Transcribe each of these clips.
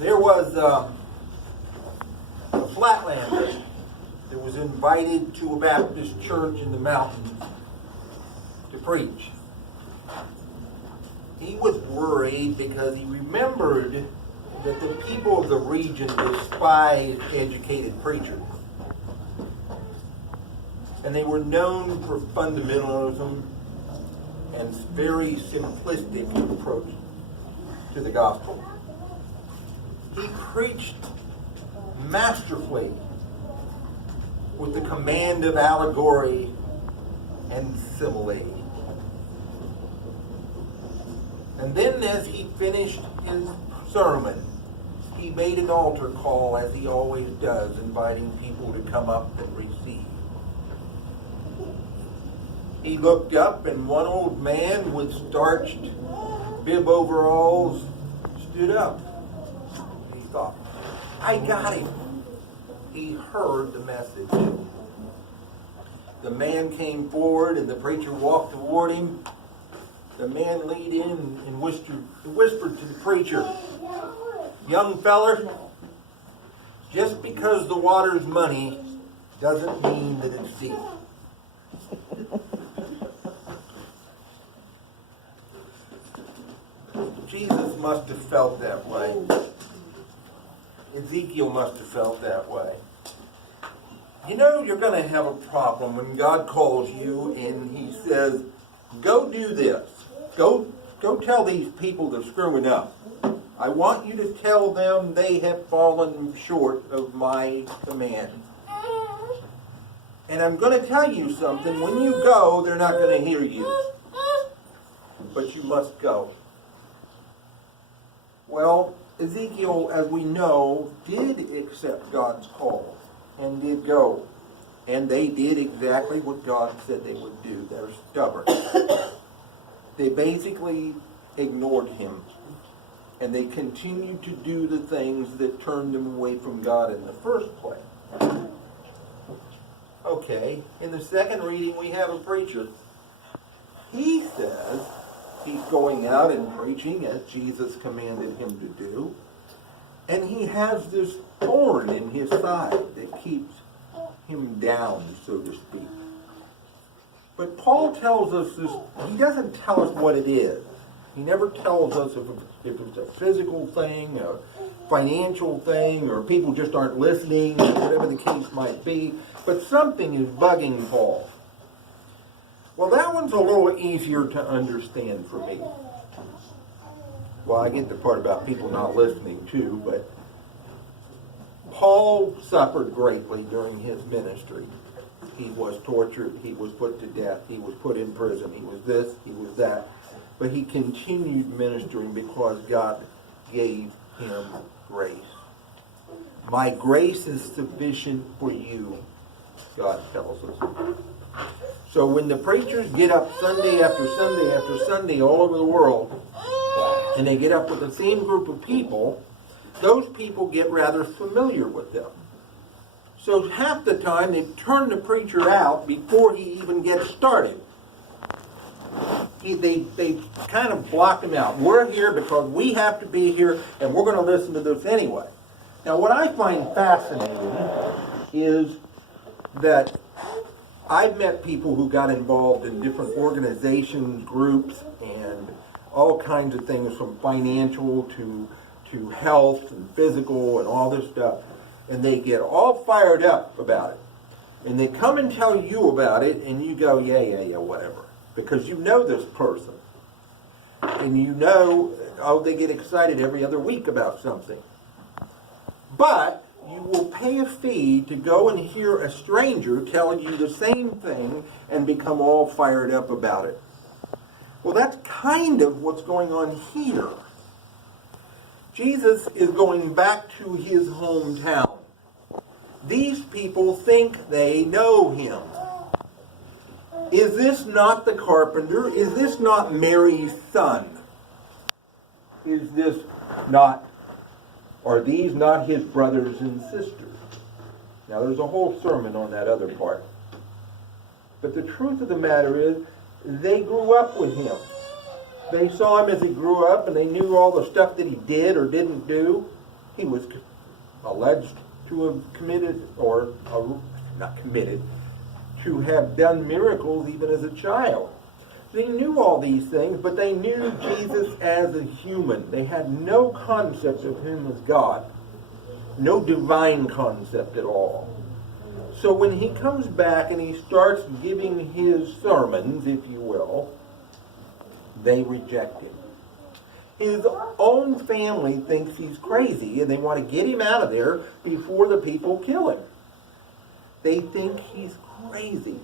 There was a flatlander that was invited to a Baptist church in the mountains to preach. He was worried because he remembered that the people of the region despised educated preachers. And they were known for fundamentalism and very simplistic approach to the gospel. He preached masterfully with the command of allegory and simile. And then as he finished his sermon, he made an altar call, as he always does, inviting people to come up and receive. He looked up, and one old man with starched bib overalls stood up. He thought, I got him. He heard the message. The man came forward, and the preacher walked toward him. The man leaned in and whispered to the preacher, young feller, just because the water's money doesn't mean that it's deep. Jesus must have felt that way. Ezekiel must have felt that way. You know you're going to have a problem when God calls you and he says, go do this. Go tell these people they're screwing up. I want you to tell them they have fallen short of my command. And I'm going to tell you something. When you go, they're not going to hear you. But you must go. Well, Ezekiel, as we know, did accept God's call and did go. And they did exactly what God said they would do. They're stubborn. They basically ignored him. And they continued to do the things that turned them away from God in the first place. Okay, in the second reading we have a preacher. He says he's going out and preaching as Jesus commanded him to do. And he has this thorn in his side that keeps him down, so to speak. But Paul tells us this, he doesn't tell us what it is. He never tells us if it's a physical thing, a financial thing, or people just aren't listening, or whatever the case might be. But something is bugging Paul. Well, that one's a little easier to understand for me. Well, I get the part about people not listening too, but Paul suffered greatly during his ministry. He was tortured, he was put to death, he was put in prison, he was this, he was that. But he continued ministering because God gave him grace. My grace is sufficient for you, God tells us. So when the preachers get up Sunday after Sunday after Sunday all over the world, and they get up with the same group of people, those people get rather familiar with them. So half the time they turn the preacher out before he even gets started. They kind of block him out. We're here because we have to be here, and we're going to listen to this anyway. Now, what I find fascinating is that I've met people who got involved in different organizations, groups, and all kinds of things from financial to health and physical and all this stuff. And they get all fired up about it. And they come and tell you about it, and you go, yeah, whatever. Because you know this person. And you know, they get excited every other week about something. But you will pay a fee to go and hear a stranger telling you the same thing and become all fired up about it. Well, that's kind of what's going on here. Jesus is going back to his hometown. These people think they know him. Is this not the carpenter? Is this not Mary's son? Is this not, are these not his brothers and sisters? Now there's a whole sermon on that other part. But the truth of the matter is, they grew up with him. They saw him as he grew up, and they knew all the stuff that he did or didn't do. He was alleged to have committed, or not committed, to have done miracles even as a child. They knew all these things, but they knew Jesus as a human. They had no concept of him as God. No divine concept at all. So when he comes back and he starts giving his sermons, if you will, they reject him. His own family thinks he's crazy and they want to get him out of there before the people kill him. They think he's crazy.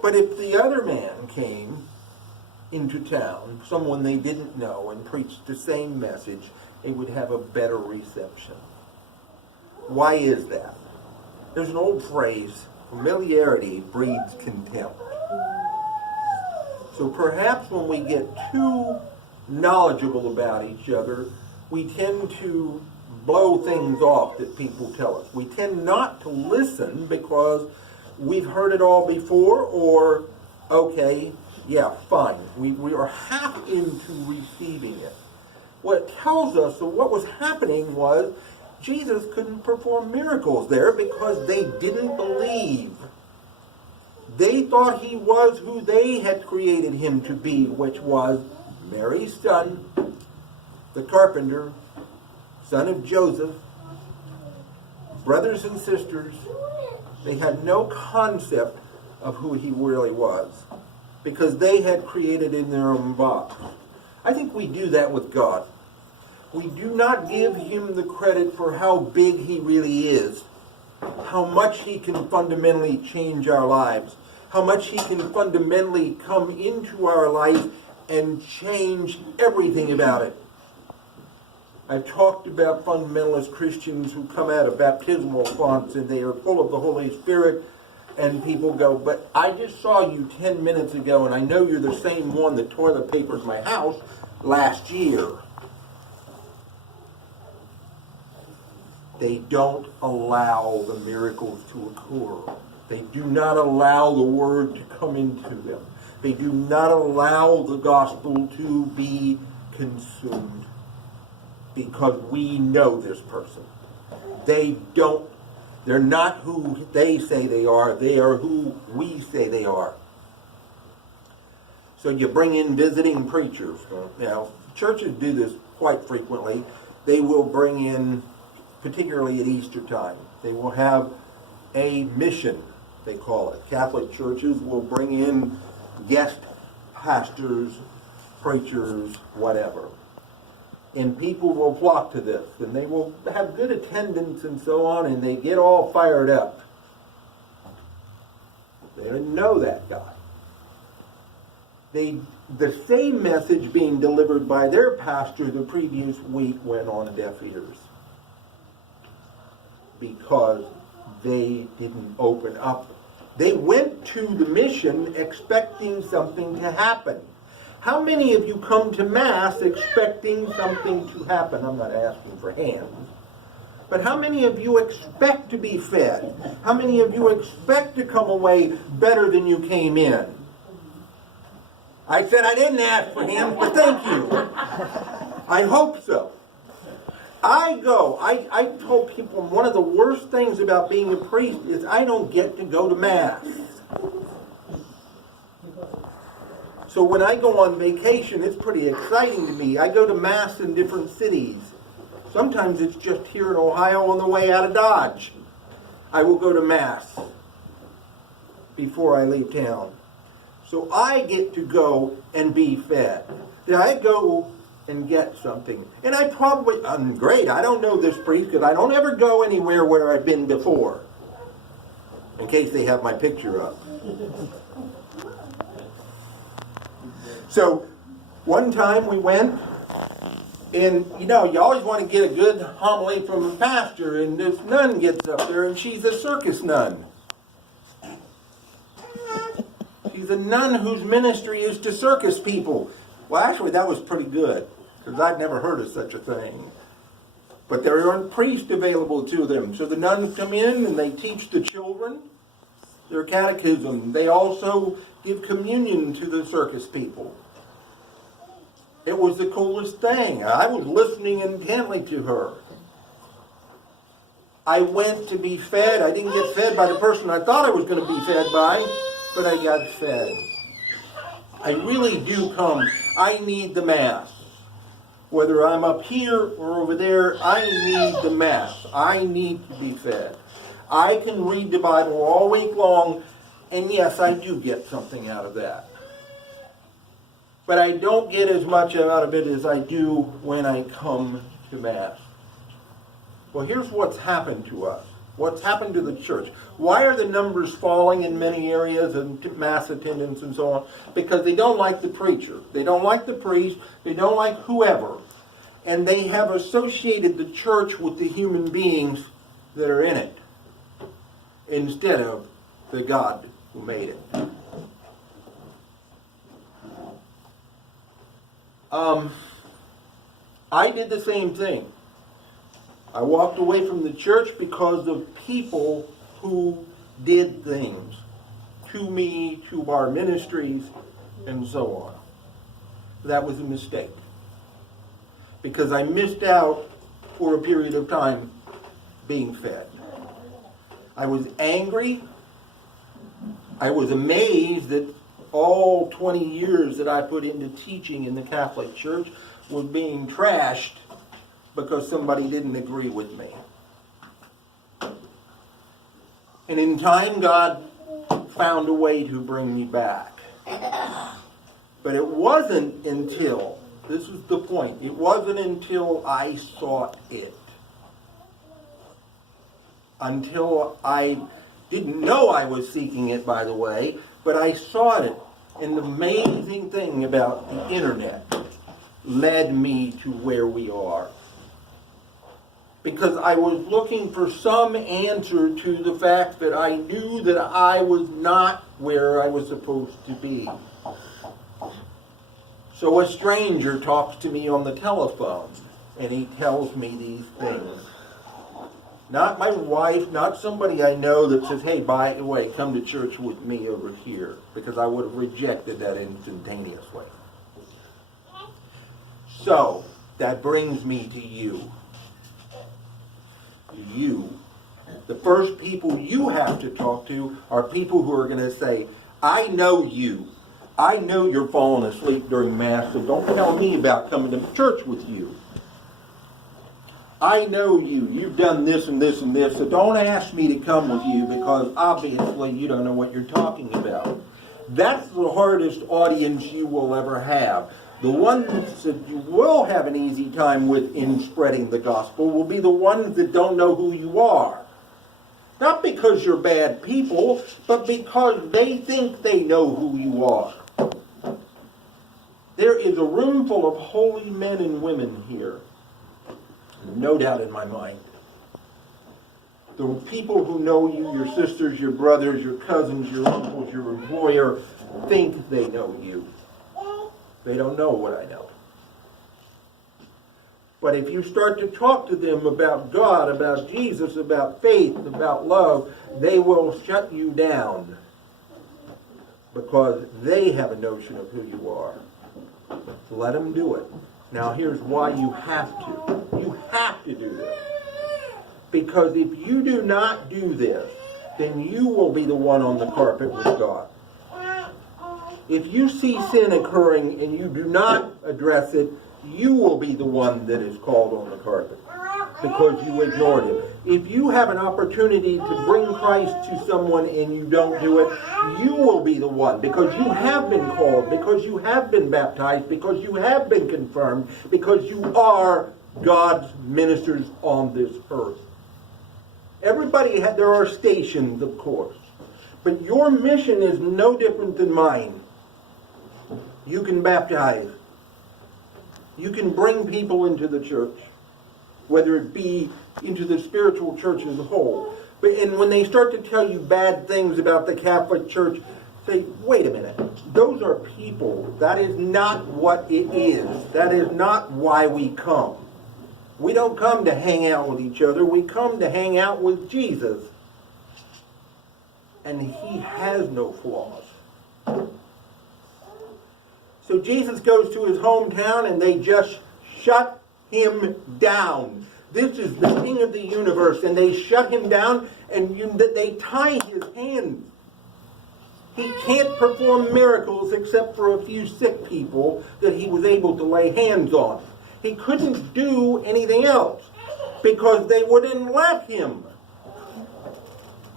But if the other man came into town, someone they didn't know, and preached the same message, it would have a better reception. Why is that? There's an old phrase, familiarity breeds contempt. So perhaps when we get too knowledgeable about each other, we tend to blow things off that people tell us. We tend not to listen because we've heard it all before, or, okay, yeah, fine. We are half into receiving it. What it tells us, so what was happening was Jesus couldn't perform miracles there because they didn't believe. They thought he was who they had created him to be, which was Mary's son, the carpenter, son of Joseph, brothers and sisters. They had no concept of who he really was because they had created in their own box. I think we do that with God. We do not give him the credit for how big he really is, how much he can fundamentally change our lives, how much he can fundamentally come into our life and change everything about it. I've talked about fundamentalist Christians who come out of baptismal fonts and they are full of the Holy Spirit, and people go, but I just saw you 10 minutes ago and I know you're the same one that tore the papers in my house last year. They don't allow the miracles to occur. They do not allow the word to come into them. They do not allow the gospel to be consumed. Because we know this person. They're not who they say they are who we say they are. So you bring in visiting preachers. Now, churches do this quite frequently. They will bring in, particularly at Easter time, they will have a mission, they call it. Catholic churches will bring in guest pastors, preachers, whatever. And people will flock to this, and they will have good attendance and so on, and they get all fired up. They didn't know that guy. The same message being delivered by their pastor the previous week went on deaf ears. Because they didn't open up. They went to the mission expecting something to happen. How many of you come to Mass expecting something to happen? I'm not asking for hands. But how many of you expect to be fed? How many of you expect to come away better than you came in? I said I didn't ask for hands, but thank you. I hope so. I told people one of the worst things about being a priest is I don't get to go to Mass. So when I go on vacation, it's pretty exciting to me. I go to Mass in different cities. Sometimes it's just here in Ohio on the way out of Dodge. I will go to Mass before I leave town. So I get to go and be fed. Then I go and get something. And I'm great, I don't know this priest because I don't ever go anywhere where I've been before. In case they have my picture up. So, one time we went, and you always want to get a good homily from a pastor, and this nun gets up there, and she's a circus nun. She's a nun whose ministry is to circus people. Well, actually, that was pretty good, because I'd never heard of such a thing. But there aren't priests available to them. So the nuns come in, and they teach the children their catechism. They also give communion to the circus people. It was the coolest thing. I was listening intently to her. I went to be fed. I didn't get fed by the person I thought I was going to be fed by, but I got fed. I really do come. I need the Mass. Whether I'm up here or over there, I need the Mass. I need to be fed. I can read the Bible all week long, and yes, I do get something out of that. But I don't get as much out of it as I do when I come to Mass. Well, here's what's happened to us. What's happened to the church? Why are the numbers falling in many areas and Mass attendance and so on? Because they don't like the preacher. They don't like the priest. They don't like whoever. And they have associated the church with the human beings that are in it instead of the God who made it. I did the same thing. I walked away from the church because of people who did things to me, to our ministries, and so on. That was a mistake. Because I missed out for a period of time being fed. I was angry. I was amazed that all 20 years that I put into teaching in the Catholic Church was being trashed because somebody didn't agree with me. And in time, God found a way to bring me back. But it wasn't until, this is the point, it wasn't until I sought it. Until I didn't know I was seeking it, by the way, but I sought it. And the amazing thing about the internet led me to where we are. Because I was looking for some answer to the fact that I knew that I was not where I was supposed to be. So a stranger talks to me on the telephone, and he tells me these things. Not my wife, not somebody I know that says, hey, by the way, come to church with me over here, because I would have rejected that instantaneously. So, that brings me to you. You. The first people you have to talk to are people who are going to say, I know you. I know you're falling asleep during Mass, so don't tell me about coming to church with you. I know you. You've done this and this and this, so don't ask me to come with you because obviously you don't know what you're talking about. That's the hardest audience you will ever have. The ones that you will have an easy time with in spreading the gospel will be the ones that don't know who you are. Not because you're bad people, but because they think they know who you are. There is a room full of holy men and women here. No doubt in my mind. The people who know you, your sisters, your brothers, your cousins, your uncles, your employer, think they know you. They don't know what I know. But if you start to talk to them about God, about Jesus, about faith, about love, they will shut you down because they have a notion of who you are. Let them do it. Now here's why you have to. You have to do this. Because if you do not do this, then you will be the one on the carpet with God. If you see sin occurring and you do not address it, you will be the one that is called on the carpet because you ignored it. If you have an opportunity to bring Christ to someone and you don't do it, you will be the one because you have been called, because you have been baptized, because you have been confirmed, because you are God's ministers on this earth. Everybody, there are stations, of course, but your mission is no different than mine. You can baptize. You can bring people into the church, whether it be into the spiritual church as a whole. And when they start to tell you bad things about the Catholic Church, say, wait a minute, those are people. That is not what it is. That is not why we come. We don't come to hang out with each other. We come to hang out with Jesus. And he has no flaws. So Jesus goes to his hometown and they just shut him down. This is the King of the universe, and they shut him down, and they tie his hands. He can't perform miracles except for a few sick people that he was able to lay hands on. He couldn't do anything else because they wouldn't let him.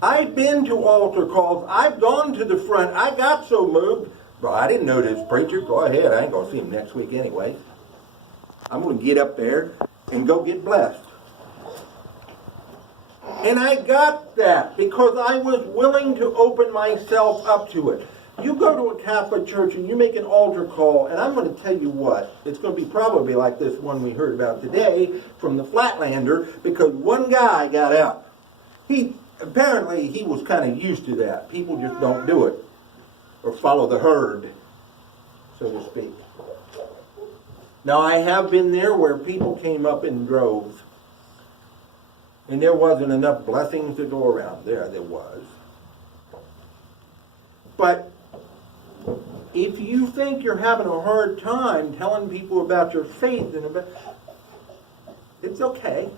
I've been to altar calls. I've gone to the front. I got so moved. Well, I didn't know this preacher. Go ahead. I ain't going to see him next week anyway. I'm going to get up there and go get blessed. And I got that because I was willing to open myself up to it. You go to a Catholic church and you make an altar call, and I'm going to tell you what, it's going to be probably like this one we heard about today from the Flatlander, because one guy got up. Apparently he was kind of used to that. People just don't do it or follow the herd, so to speak. Now, I have been there where people came up in droves, and there wasn't enough blessings to go around. There was. But if you think you're having a hard time telling people about your faith, it's okay.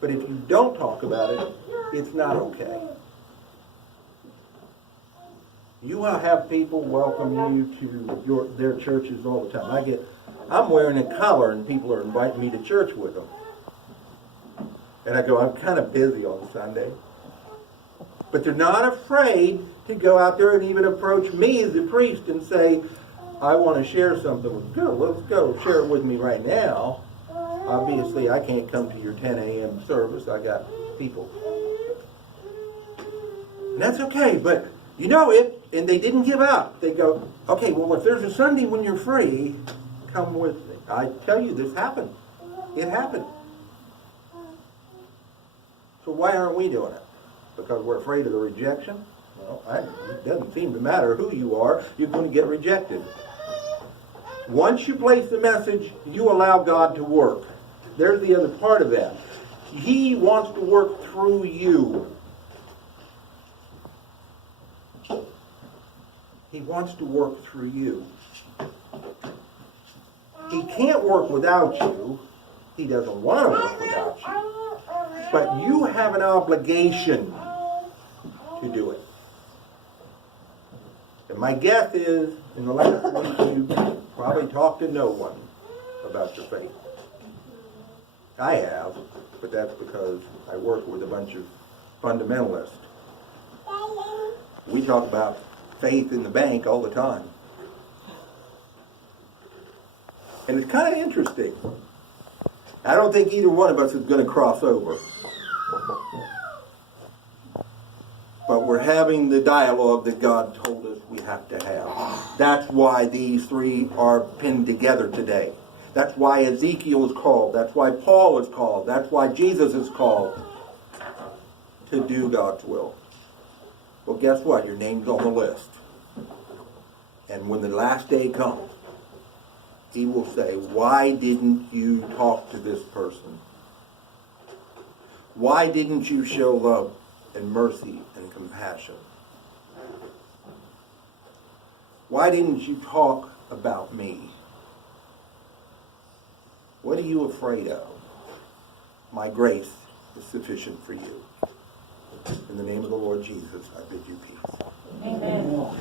But if you don't talk about it, it's not okay. You will have people welcome you to their churches all the time. I'm wearing a collar and people are inviting me to church with them. And I go, I'm kind of busy on Sunday. But they're not afraid to go out there and even approach me as a priest and say, I want to share something with you. Let's go. Share it with me right now. Obviously, I can't come to your 10 a.m. service. I got people. And that's okay, but you know it, and they didn't give up. They go, okay, well, if there's a Sunday when you're free, come with me. I tell you, this happened. It happened. So why aren't we doing it? Because we're afraid of the rejection? Well, it doesn't seem to matter who you are. You're going to get rejected. Once you place the message, you allow God to work. There's the other part of that. He wants to work through you. He wants to work through you. He can't work without you. He doesn't want to work without you. But you have an obligation to do it. And my guess is, in the last week, you probably talked to no one about your faith. I have, but that's because I work with a bunch of fundamentalists. We talk about faith in the bank all the time. And it's kind of interesting. I don't think either one of us is going to cross over. But we're having the dialogue that God told us we have to have. That's why these three are pinned together today. That's why Ezekiel is called. That's why Paul is called. That's why Jesus is called to do God's will. Well, guess what? Your name's on the list. And when the last day comes, he will say, why didn't you talk to this person? Why didn't you show love and mercy and compassion? Why didn't you talk about me? What are you afraid of? My grace is sufficient for you. In the name of the Lord Jesus, I bid you peace. Amen.